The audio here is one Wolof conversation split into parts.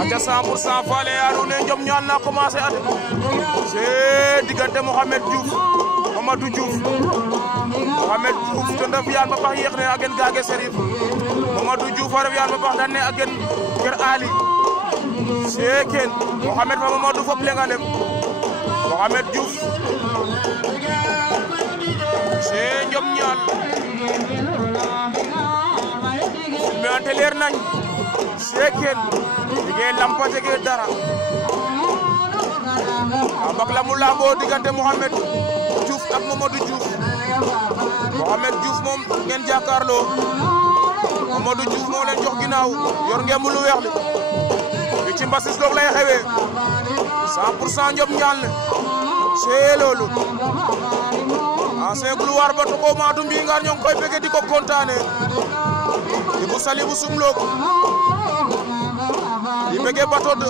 aca 100% Fale yaru ne Njom ñaan na commencé at c'est diggante Mohamed Diouf Mamadou Diouf Mohamed Diouf to ndef yaan ba pax yeex ne a gen gaage Serif Mamadou Diouf a ref yaan ba pax dan ne a gen Kër Ali c'est ken Mohamed fa Mamadou fop lenga ndef Mohamed Diouf c'est Njom ñaan me ante leer nañ c'est ken jege lampa jege dara abak la mu lambo diggante Mohamed Diouf ak Mamadou Diouf Mohamed Diouf moom ngeen jàkkaarloo Mamadou Diouf moo leen jox ginnaaw yor ngeen mu lu weex li fi ci Mbassis doog lay xewee 100% Njom ñaan le c'est loolu ancien gloire ba to ko maatu mbingaan ñoo ngi koy bëgg di ko kontaane di bu sali bu sumloog di bëgg bato de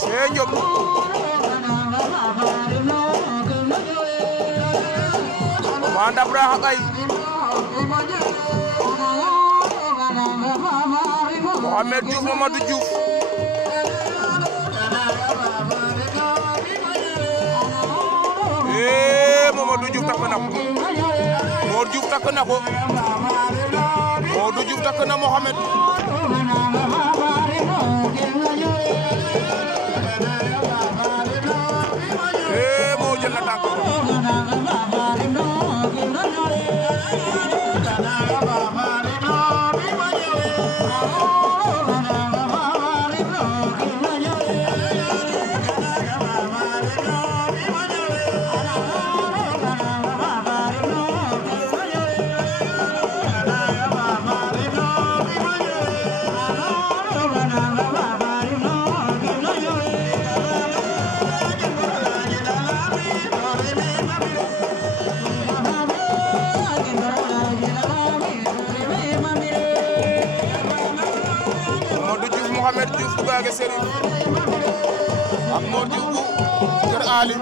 c'est Njom ma ndabra xaqay Mohamed Diouf Mamadou Diouf Mamadou Diouf takk na ko Mor Diouf takk na ko Modou Diouf takk na Mohamed moo jël na tànk Mohamed Diouf bu gaage Serif ak Mor Diouf bu Kër Ali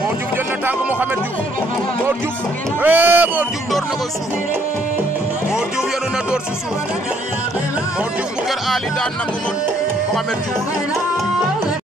Mor Diouf jël na tànk Mohamed Diouf Mor Diouf door na ko suuf Mor Diouf yenu na door si suuf Mor Diouf bu Kër Ali daan na Mohamed Diouf